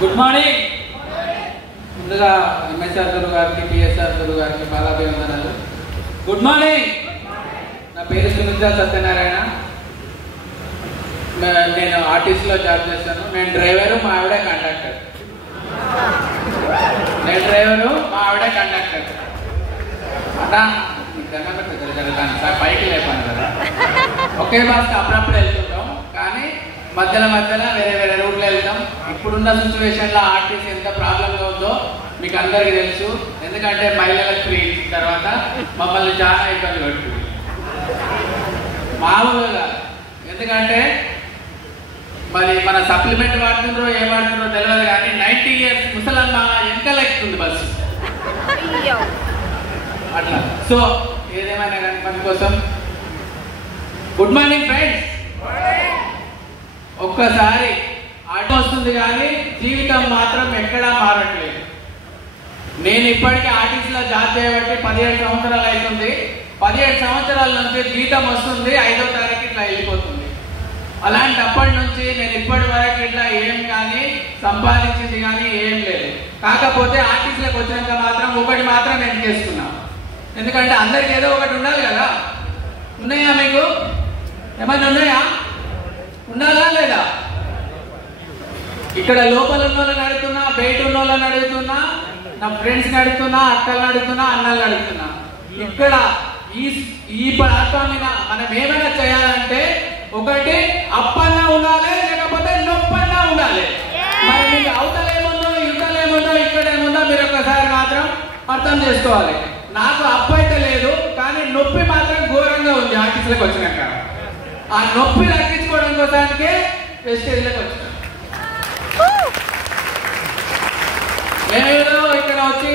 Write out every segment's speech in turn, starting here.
Good morning. ముందుగా MSR గురు గారికి, PSR గురు గారికి పాదాభివందనాలు. Good morning. నా పేరు సుమిత్ర సత్యనారాయణ. నేను ఆర్టీసీలో జాబ్ చేస్తాను. నేను డ్రైవరు, మా ఆవిడే కండక్టర్. నేను డ్రైవరు, మా ఆవిడే కండక్టర్. అట్టా పైకి లేపాను కదా. ఒకే బస్ అప్పుడప్పుడు వెళ్తుంటాం, కానీ మధ్యలో వేరే వేరే రూట్లో వెళ్తాం. ఇప్పుడున్న సిచ్యువేషన్లో ఆర్టీసీ ఎంత ప్రాబ్లంగా ఉందో మీకు అందరికీ తెలుసు. ఎందుకంటే మహిళలకు ఫ్రీ ఇచ్చిన తర్వాత మమ్మల్ని చాలా ఇబ్బంది పెడుతుంది మామూలుగా. ఎందుకంటే మరి మన సప్లిమెంట్ వాడుతుండ్రో ఏం వాడుతుండ్రో తెలియదు, కానీ 90 years ముసలమ్మ వెనకాల ఎక్కుతుంది బస్సు అట్లా. సో ఏదేమైనా కానీ మన కోసం గుడ్ మార్నింగ్ ఫ్రెండ్స్. ఒక్కసారి ఆటో వస్తుంది కానీ జీవితం మాత్రం ఎక్కడా మారట్లేదు. నేను ఇప్పటికీ ఆర్టీసీలో జాబ్ చేయబట్టి 17 సంవత్సరాలు అవుతుంది. 17 సంవత్సరాల నుంచి జీతం వస్తుంది, 5వ తారీఖు ఇట్లా వెళ్ళిపోతుంది. అలాంటప్పటి నుంచి నేను ఇప్పటి వరకు ఇట్లా ఏం కానీ సంపాదించింది కానీ ఏం లేదు. కాకపోతే ఆర్టీసీలోకి వచ్చినాక మాత్రం ఒకటి మాత్రం నేను చేసుకున్నాను. ఎందుకంటే అందరికి ఏదో ఒకటి ఉండాలి కదా. ఉన్నాయా మీకు? ఏమైనా ఉన్నాయా? ఉండాలా లేదా? ఇక్కడ లోపల ఉన్న వాళ్ళని అడుగుతున్నా, బయట ఉన్న వాళ్ళని అడుగుతున్నా, నా ఫ్రెండ్స్ని అడుగుతున్నా, అక్కల్ని అడుగుతున్నా, అన్నల్ని అడుగుతున్నా. ఇక్కడ ఈ ప్రాంతాన్ని మనం ఏమైనా చేయాలంటే ఒకటి అప్పన్నా ఉండాలి, లేకపోతే నొప్పన్నా ఉండాలి. మరి మీకు అవతలేముందో ఇవతలేముందో ఇక్కడేముందో మీరు ఒకసారి మాత్రం అర్థం చేసుకోవాలి. నాకు అప్పు అయితే లేదు, కానీ నొప్పి మాత్రం ఘోరంగా ఉంది. ఆర్టీసీలోకి వచ్చినాక ఆ నొప్పి తగ్గించుకోవడం కోసానికే వెస్టేజ్లోకి వచ్చినాం. మేమేదో ఇక్కడ వచ్చి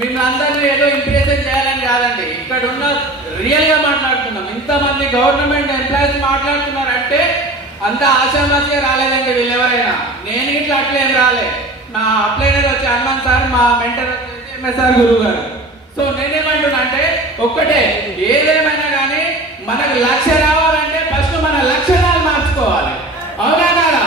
మిమ్మల్ని అందరినీ ఏదో ఇంప్రెషన్ చేయాలని కాదండి. ఇక్కడ ఉన్న రియల్ గా మాట్లాడుతున్నాం. ఇంతమంది గవర్నమెంట్ ఎంప్లాయీస్ మాట్లాడుతున్నారంటే అంత ఆశామాసిగా రాలేదండి వీళ్ళు ఎవరైనా. నేను ఇట్లా అట్లేం రాలే. నా అప్లైనర్ వచ్చి హనుమాన్ సార్, మా మెంటర్ వచ్చేసి ఎంఎస్ఆర్ గురువు గారు. సో నేనేమంటున్నా అంటే ఒక్కటే, ఏదేమైనా కానీ మనకు లక్ష రావాలంటే ఫస్ట్ మన లక్షణాలు మార్చుకోవాలి. అవునా కాదా?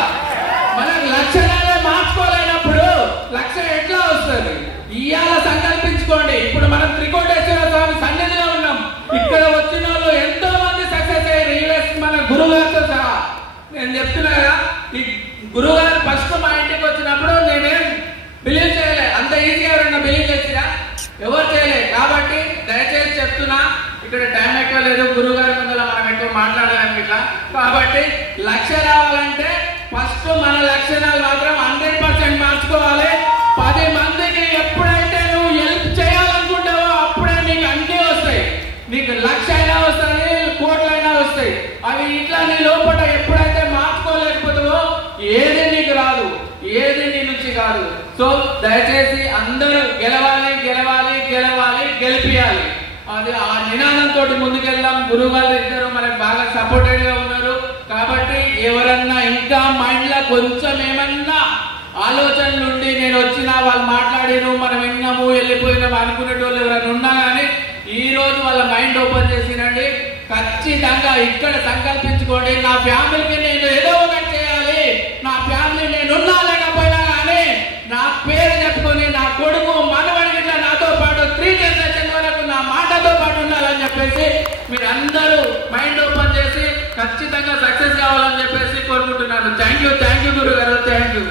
మనకు లక్షణాలే మార్చుకోలేనప్పుడు లక్ష ఎట్లా వస్తుంది? ఇవాళ సంకల్పించుకోండి. ఇప్పుడు మనం త్రికోటేశ్వర స్వామి సన్నిధిలో ఉన్నాం. ఇక్కడ వచ్చిన వాళ్ళు ఎంతో మంది సక్సెస్ అయ్యారు, మన గురుగారితో సహా. నేను చెప్తున్నా కదా, ఈ గురుగారు ఫస్ట్ మా ఇంటికి వచ్చినప్పుడు నేనేం బిలీవ్ చేయలే. అంత ఈజీగా ఎవరైనా బిలీవ్ చేసిరా? ఎవరు చేయలేదు. కాబట్టి దయచేసి చెప్తున్నా, ఇక్కడ టైం ఎక్కువ లేదు, గురుగారి ముందర మనం ఎక్కువ మాట్లాడాలని ఇట్లా. కాబట్టి లక్ష రావాలంటే ఫస్ట్ మన లక్షణాలు మాత్రం 100% మార్చుకోవాలి. 10 మందికి ఎప్పుడైతే నువ్వు హెల్ప్ చేయాలనుకుంటావో అప్పుడే నీకు అన్నీ వస్తాయి. నీకు లక్ష అయినా వస్తాయి, కోట్లైనా వస్తాయి. అవి ఇట్లా నీ లోపల ఎప్పుడైతే మార్చుకోలేకపోతావో ఏది నీకు రాదు, ఏది నీ నుంచి కాదు. సో దయచేసి అందరూ గెలవాలి, గెలవాలి, గెలవాలి, గెలిపియాలి. అది ఆ నినాదంతో ముందుకెళ్దాం. గురువు గారు ఇద్దరు మనకు బాగా సపోర్టెడ్ గా ఉన్నారు. కాబట్టి ఎవరన్నా ఇంకా మైండ్ లో కొంచెం ఏమన్నా ఆలోచనలు ఉండి నేను వచ్చినా వాళ్ళు మాట్లాడిను మనం విన్నాము వెళ్ళిపోయినాము అనుకునేటోళ్ళు ఎవరైనా ఉన్నా కానీ ఈ రోజు వాళ్ళ మైండ్ ఓపెన్ చేసినండి. ఖచ్చితంగా ఇక్కడ సంకల్పించుకోండి, నా ఫ్యామిలీకి నేను ఏదో ఒకటి చేయాలి. నా ఫ్యామిలీ నేను ఉన్నా లేకపోయినా కానీ నా పేరు చెప్పుకొని నా కొడుకు మనవడికి ఇట్లా నాతో పాటు 3 జనరేషన్ వరకు నా మాటతో పాటు ఉండాలని చెప్పేసి మీరు అందరూ మైండ్ ఓపెన్ చేసి ఖచ్చితంగా సక్సెస్ కావాలని చెప్పేసి కోరుకుంటున్నాను. థ్యాంక్ యూ గురుగారు. Thank you.